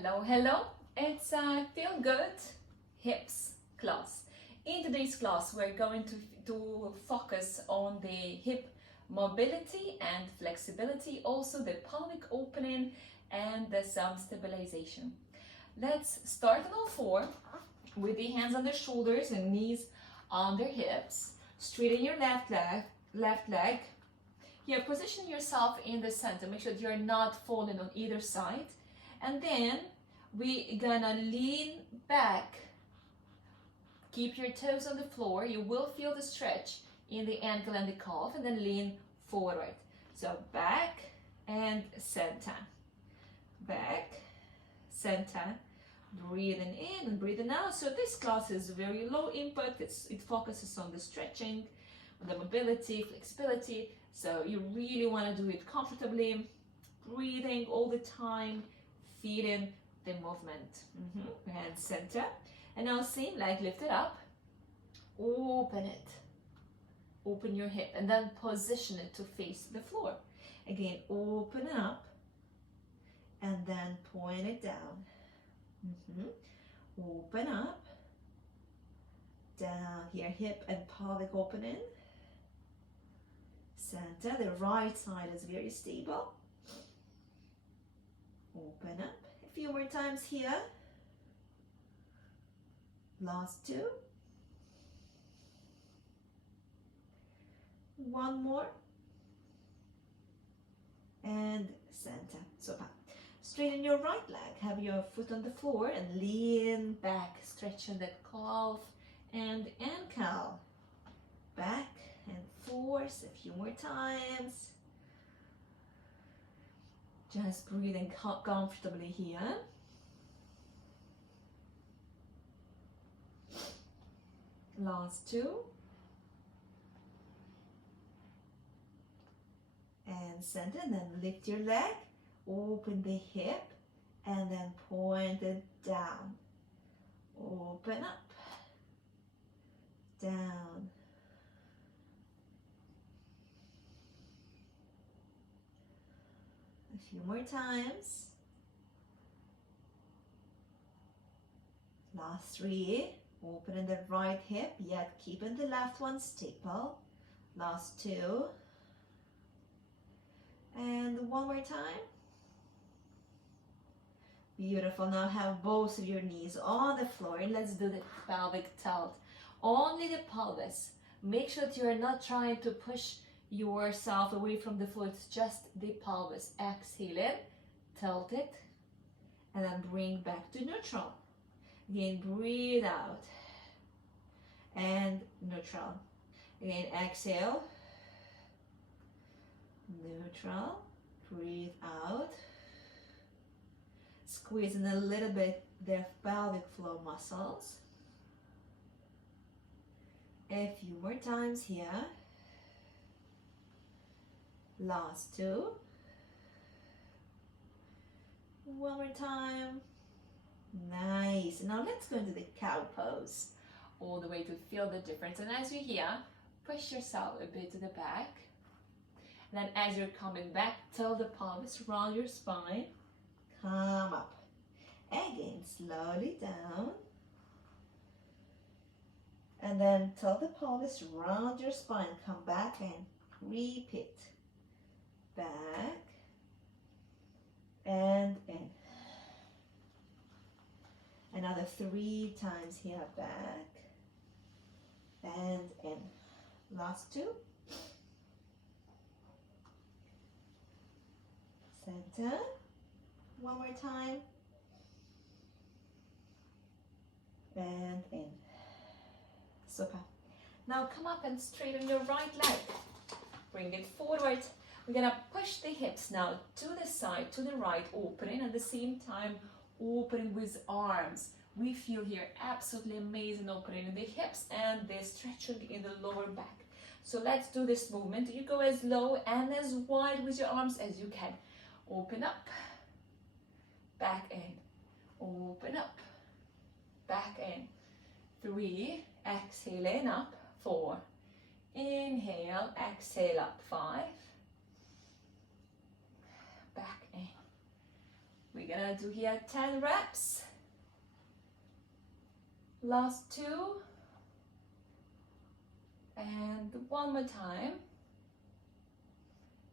Hello, hello. It's a Feel Good Hips class. In today's class, we're going to focus on the hip mobility and flexibility, also the pelvic opening and some stabilization. Let's start on all four with the hands on the shoulders and knees on their hips. Straighten your left leg. Here, position yourself in the center. Make sure that you're not falling on either side. And then we're gonna lean back. Keep your toes on the floor. You will feel the stretch in the ankle and the calf, and then lean forward. So back and center. Back, center. Breathing in and breathing out. So this class is very low input. It focuses on the stretching, on the mobility, flexibility. So you really want to do it comfortably, breathing all the time, feeling the movement. Hand center. And now same leg, lift it up, open it, open your hip, and then position it to face the floor. Again, open it up, and then point it down. Open up, down here, hip and pelvic opening. Center, the right side is very stable. Open up. A few more times here. Last two. One more. And center. So back. Straighten your right leg. Have your foot on the floor and lean back. Stretching that calf and ankle. Back and forth a few more times. Just breathing comfortably here. Last two. And center, and then lift your leg, open the hip, and then point it down. Open up, down. A few more times. Last three. Opening the right hip, yet keeping the left one stable. Last two. And one more time. Beautiful. Now have both of your knees on the floor, and let's do the pelvic tilt. Only the pelvis. Make sure that you are not trying to push yourself away from the floor. It's just the pelvis. Exhale it, tilt it, and then bring back to neutral. Again, breathe out and neutral. Again, exhale, neutral, breathe out. Squeezing a little bit the pelvic floor muscles. A few more times here. Last two. One more time. Nice. Now let's go into the cow pose all the way to feel the difference. And as you're here, push yourself a bit to the back. And then as you're coming back, tilt the pelvis, round your spine, come up. Again, slowly down. And then tilt the pelvis, round your spine, come back and repeat. Back and in. Another 3 times here, back and in. Last two. Center. One more time. And in. Super. Now come up and straighten your right leg. Bring it forward. We're gonna push the hips now to the side, to the right, opening at the same time. Opening with arms. We feel here absolutely amazing opening in the hips and the stretching in the lower back. So let's do this movement. You go as low and as wide with your arms as you can. Open up, back in. Open up, back in. 3, exhale in, up. 4, inhale, exhale up. 5, back in. We're gonna gonna do here 10 reps. Last 2. And one more time.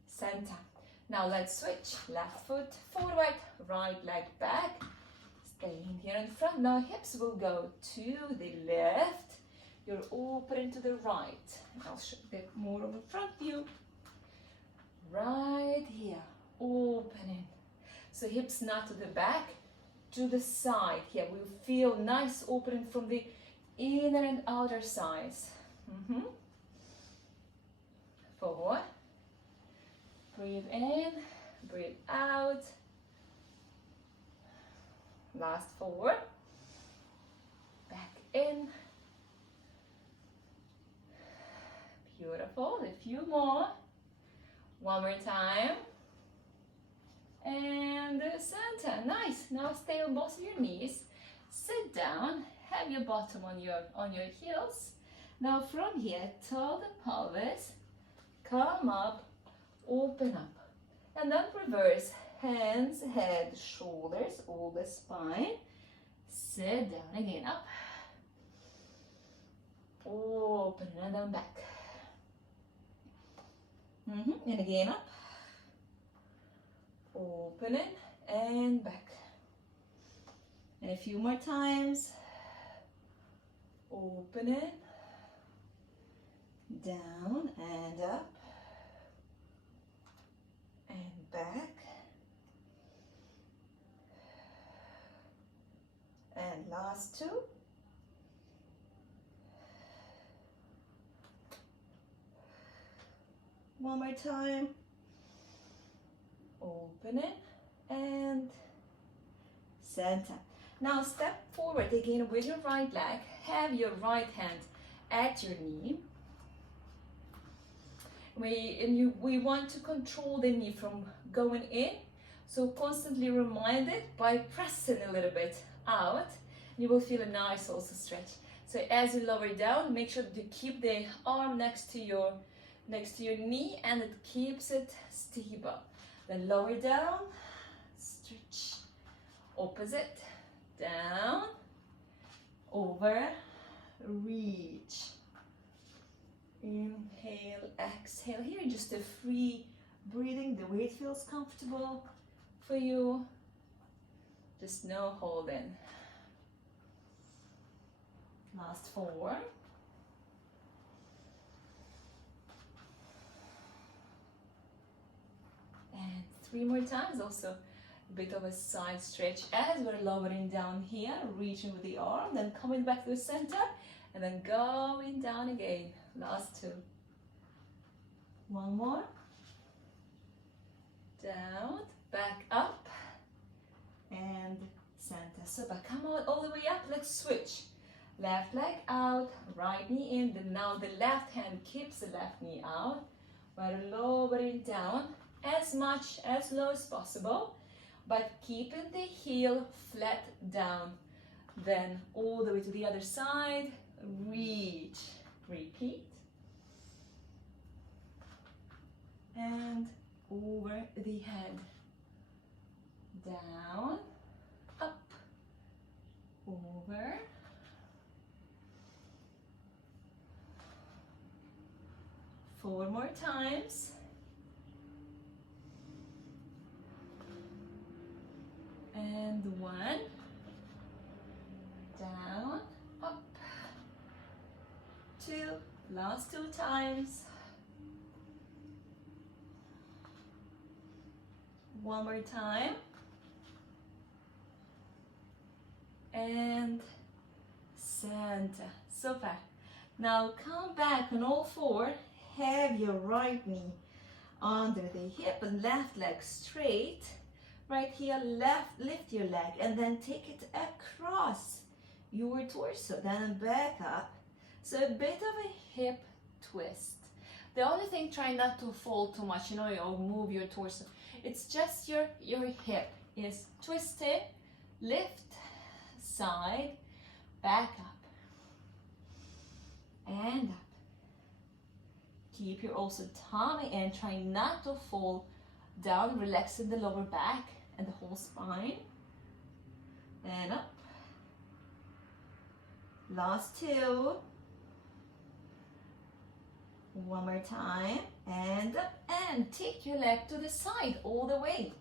Center. Now let's switch. Left foot forward, right leg back. Staying here in front. Now hips will go to the left. You're open to the right. I'll show a bit more of a front view. Right here, opening. So hips not to the back, to the side. Here we feel nice opening from the inner and outer sides. 4. Breathe in, breathe out. Last 4. Back in. Beautiful. A few more. One more time. And center. Nice. Now stay on both of your knees. Sit down. Have your bottom on your heels. Now from here, toe the pelvis. Come up. Open up. And then reverse. Hands, head, shoulders, all the spine. Sit down again. Up. Open and then back. And again up. Open it and back. And a few more times. Open it. Down and up. And back. And last 2. One more time. Open it and center. Now step forward again with your right leg. Have your right hand at your knee. We want to control the knee from going in. So constantly remind it by pressing a little bit out. You will feel a nice also stretch. So as you lower down, make sure that you keep the arm next to your knee and it keeps it stable. Then lower down, stretch, opposite, down, over, reach. Inhale, exhale. Here just a free breathing, the way it feels comfortable for you. Just no holding. Last 4. And 3 more times, also a bit of a side stretch as we're lowering down here, reaching with the arm, then coming back to the center, and then going down again. Last 2. One more. Down, back up, and center. So back, come out all the way up, let's switch. Left leg out, right knee in, then now the left hand keeps the left knee out. We're lowering down as much as low as possible, but keeping the heel flat down. Then all the way to the other side, reach, repeat, and over the head, down, up, over, 4 more times. And 1, down, up, 2, last 2 times. 1 more time. And center. So far. Now come back on all 4. Have your right knee under the hip and left leg straight. Right here, lift your leg and then take it across your torso, then back up. So a bit of a hip twist. The only thing, try not to fall too much, or move your torso. It's just your hip is twisted, lift, side, back up, and up. Keep your also tummy and try not to fall down, relaxing the lower back and the whole spine. and up. Last two. One more time, and up, and take your leg to the side all the way.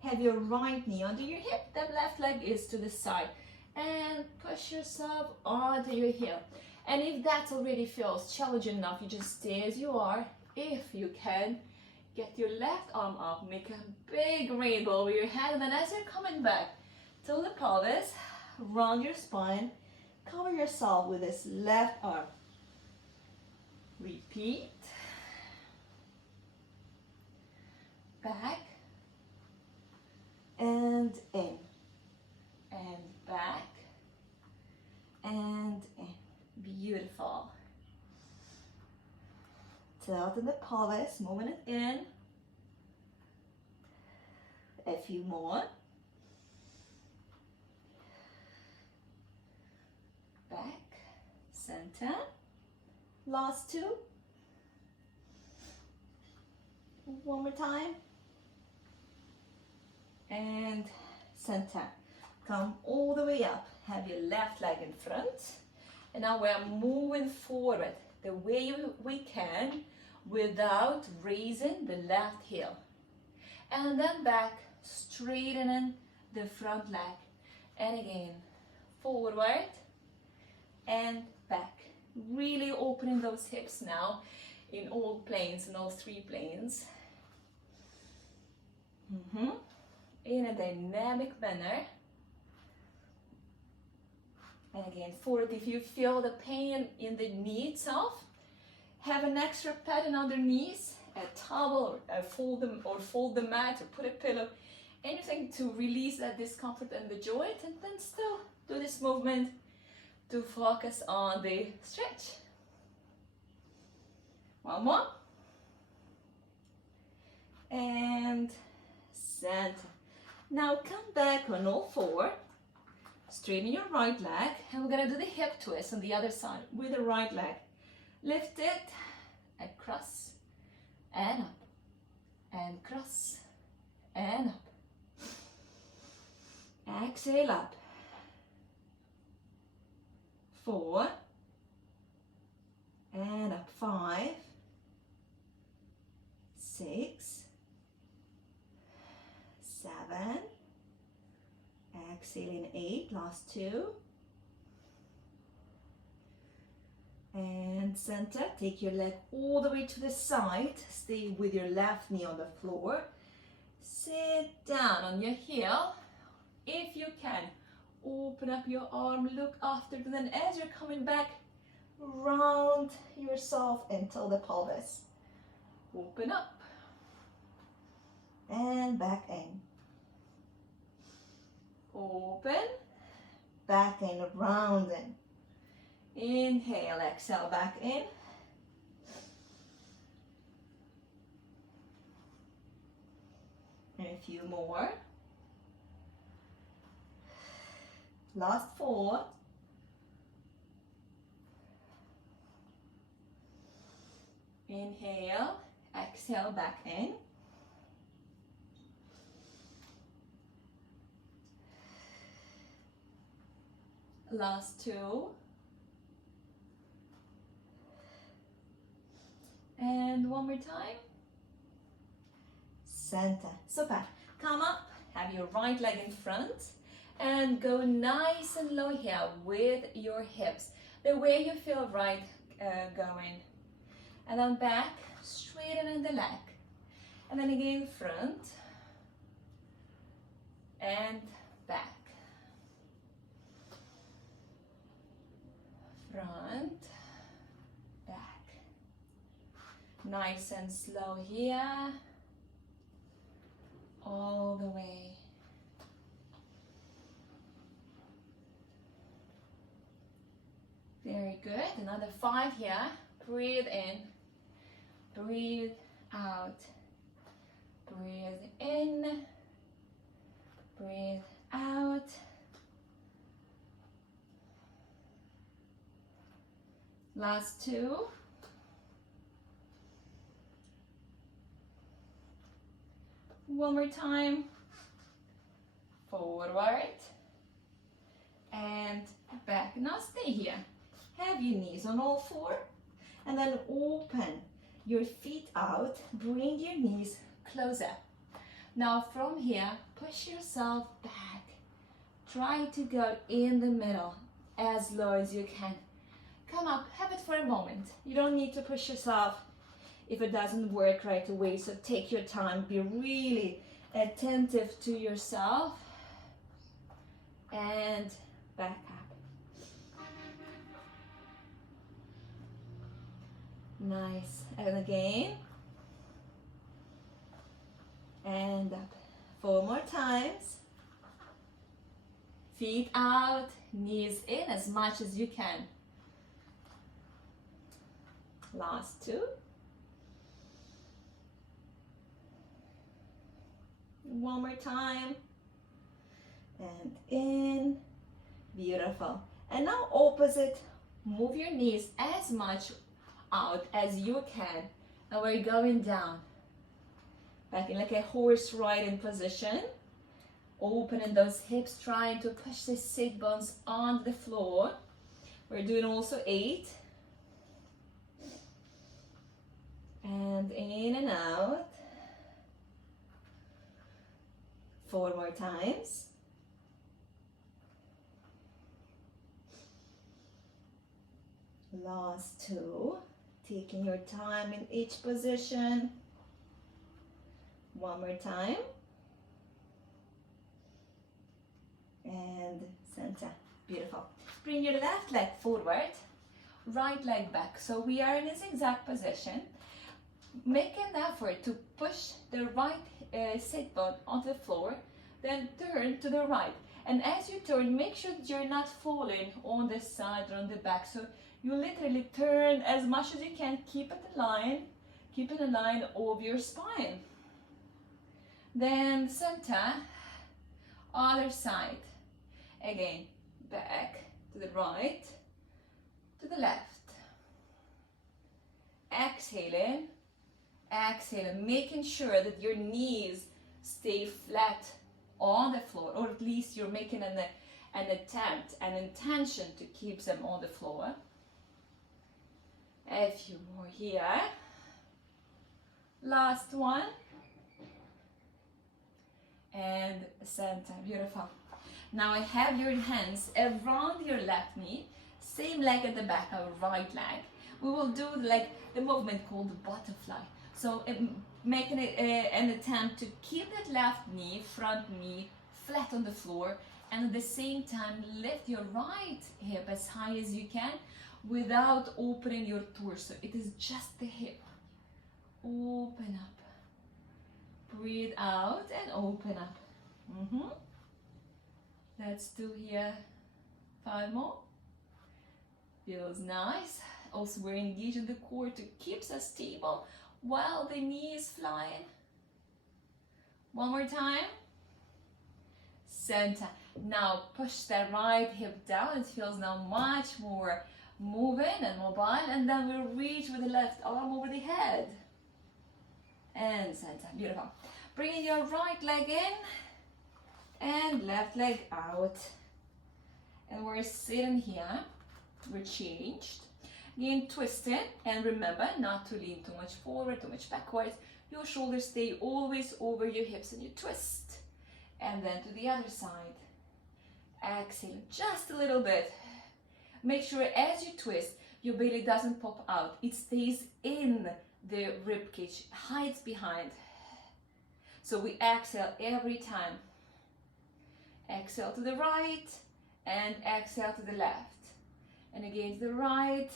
Have your right knee under your hip, the left leg is to the side, and push yourself onto your heel. And if that already feels challenging enough, you just stay as you are. If you can, get your left arm up, make a big rainbow over your head, and then as you're coming back to the pelvis, round your spine, cover yourself with this left arm. Repeat. Back and in, and back and in. Beautiful. Tilt in the pelvis, moving it in. A few more. Back, center. Last two. One more time. And center. Come all the way up. Have your left leg in front. And now we're moving forward the way we can without raising the left heel. And then back, straightening the front leg. And again, forward and back. Really opening those hips now in all planes, in all three planes. In a dynamic manner. And again, forward. If you feel the pain in the knee itself, have an extra pad underneath, a towel, or fold the mat, or put a pillow, anything to release that discomfort in the joint, and then still do this movement to focus on the stretch. One more. And center. Now come back on all four. Straighten your right leg, and we're gonna do the hip twist on the other side with the right leg. Lift it, across, and up, and cross, and up. Exhale up. 4, and up. 5, 6, 7, exhale in 8, last 2, and center. Take your leg all the way to the side, stay with your left knee on the floor, sit down on your heel. If you can, open up your arm, look after, and then as you're coming back, round yourself into the pelvis. Open up and back in. Open, back in, rounding. Inhale, exhale, back in. And a few more. Last 4. Inhale, exhale, back in. Last 2. And one more time. Center. Super. Come up, have your right leg in front, and go nice and low here with your hips, the way you feel right going. And then back, straighten the leg. And then again, front and back. Front, back. Nice and slow here. All the way. Very good. Another 5 here. Breathe in. Breathe out. Breathe in. Breathe out. Last 2. One more time. Forward. and back. Now stay here. Have your knees on all four and then open your feet out. Bring your knees closer. Now from here, push yourself back. Try to go in the middle as low as you can. Come up, have it for a moment. You don't need to push yourself if it doesn't work right away. So take your time, be really attentive to yourself and back up. Nice, and again. And up. 4 more times. Feet out, knees in as much as you can. Last 2. One more time. And in. Beautiful. And now opposite. Move your knees as much out as you can. And we're going down. Back in like a horse riding position. Opening those hips, trying to push the sit bones on the floor. We're doing also 8. And in and out. 4 more times. Last 2. Taking your time in each position. 1 more time. And center. Beautiful. Bring your left leg forward, right leg back. So we are in a zigzag position. Make an effort to push the right sit bone onto the floor, then turn to the right. And as you turn, make sure that you're not falling on the side or on the back. So you literally turn as much as you can. Keep it in line. Keep it in line of your spine. Then center, other side. Again, back to the right, to the left. Exhaling, exhaling, making sure that your knees stay flat on the floor, or at least you're making an attempt, an intention to keep them on the floor. A few more here. Last one. And center, beautiful. Now I have your hands around your left knee, same leg at the back, our right leg. We will do like the movement called the butterfly. So making an attempt to keep that left knee, front knee, flat on the floor, and at the same time lift your right hip as high as you can without opening your torso. It is just the hip. Open up. Breathe out and open up. Let's do here 5 more. Feels nice. Also we're engaging the core to keep us stable while the knee is flying. 1 more time. Center. Now push that right hip down. It feels now much more moving and mobile. And then we'll reach with the left arm over the head. And center. Beautiful. Bringing your right leg in and left leg out. And we're sitting here. We're changed. Again, twist it. And remember not to lean too much forward, too much backwards. Your shoulders stay always over your hips and you twist. And then to the other side. Exhale just a little bit. Make sure as you twist, your belly doesn't pop out. It stays in the rib cage, hides behind. So we exhale every time. Exhale to the right and exhale to the left. And again to the right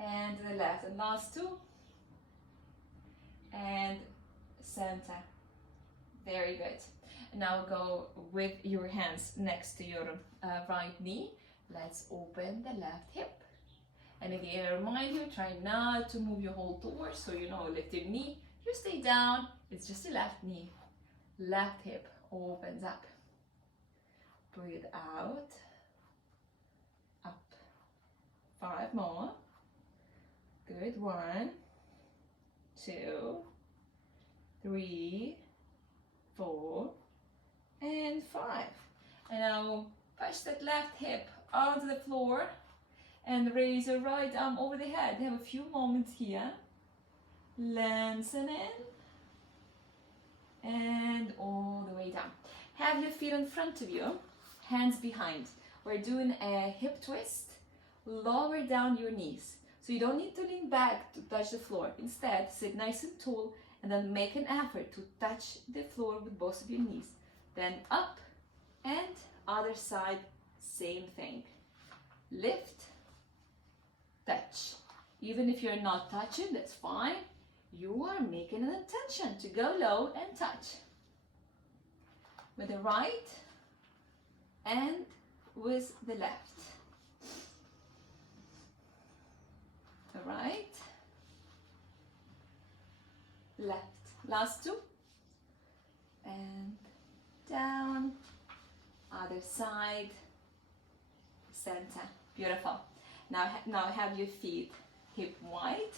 and to the left. And last 2. And center. Very good. Now go with your hands next to your right knee. Let's open the left hip. And again, I remind you, try not to move your whole torso, so lift your knee. You stay down, it's just the left knee. Left hip opens up. Breathe out. Up. 5 more. Good. 1, 2, 3, 4, and 5. And now Push that left hip onto the floor and raise your right arm over the head. Have a few moments here. Lengthen in and all the way down. Have your feet in front of you, hands behind. We're doing a hip twist. Lower down your knees. So you don't need to lean back to touch the floor. Instead, sit nice and tall and then make an effort to touch the floor with both of your knees. Then up and other side, same thing. Lift, touch. Even if you're not touching, that's fine. You are making an intention to go low and touch. With the right and with the left. The right, left. Last two. And down, other side, center. Beautiful. Now have your feet hip wide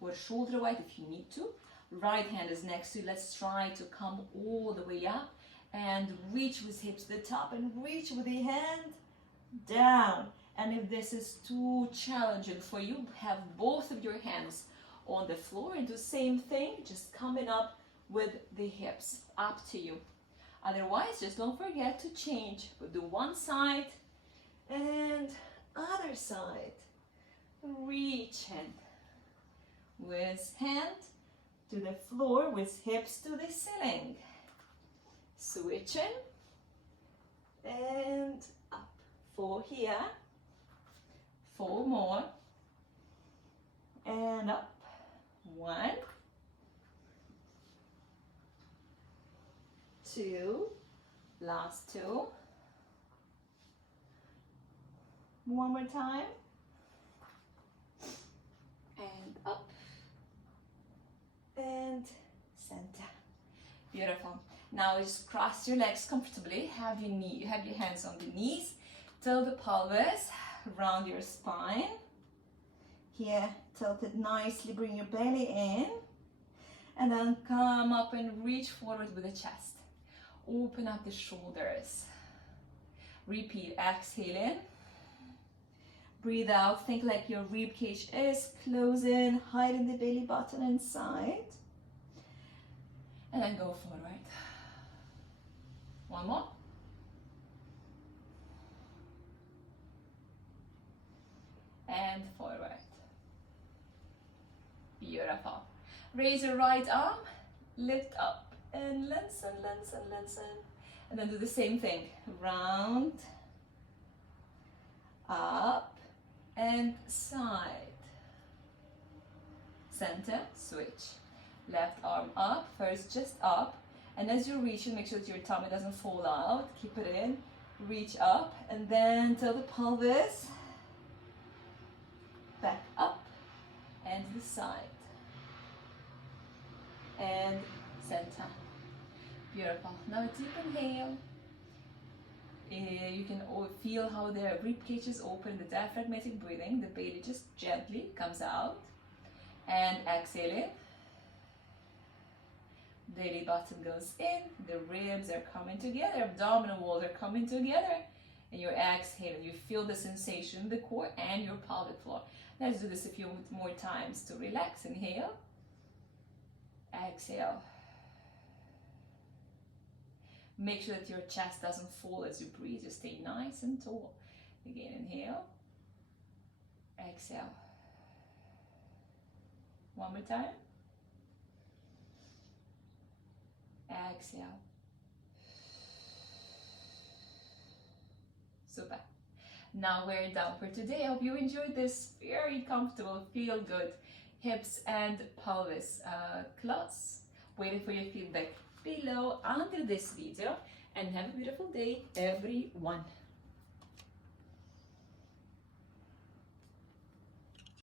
or shoulder wide if you need to. Right hand is next to you. Let's try to come all the way up and reach with hips to the top and reach with the hand down. And if this is too challenging for you, have both of your hands on the floor and do the same thing, just coming up with the hips, up to you. Otherwise, just don't forget to change. We'll do one side and other side. Reaching with hand to the floor, with hips to the ceiling. Switching and up. 4 here. 4 more. And up. 1. 2. Last 2. One more time. And up. And center. Beautiful. Now just cross your legs comfortably. Have your hands on the knees. Tilt the pelvis around your spine. Here, tilt it nicely. Bring your belly in. And then come up and reach forward with the chest. Open up the shoulders. Repeat. Exhale in. Breathe out. Think like your rib cage is closing, hiding the belly button inside. And then go forward. One more. And forward. Beautiful. Raise your right arm, lift up, and lengthen, lengthen, lengthen. And then do the same thing. Round, up, and side. Center, switch. Left arm up, first just up. And as you reach, make sure that your tummy doesn't fall out. Keep it in. Reach up, and then tilt the pelvis. Back up, and to the side. And center. Beautiful. Now deep inhale. You can feel how the rib cage is open, the diaphragmatic breathing. The belly just gently comes out. And exhale in. Belly button goes in. The ribs are coming together. Abdominal walls are coming together. And you're exhaling. You feel the sensation in the core and your pelvic floor. Let's do this a few more times to relax. Inhale. Exhale. Make sure that your chest doesn't fall as you breathe. Just stay nice and tall. Again, inhale. Exhale. One more time. Exhale. Super. Now we're done for today. I hope you enjoyed this very comfortable, feel good hips and pelvis class. Waiting for your feedback below under this video, and have a beautiful day, everyone.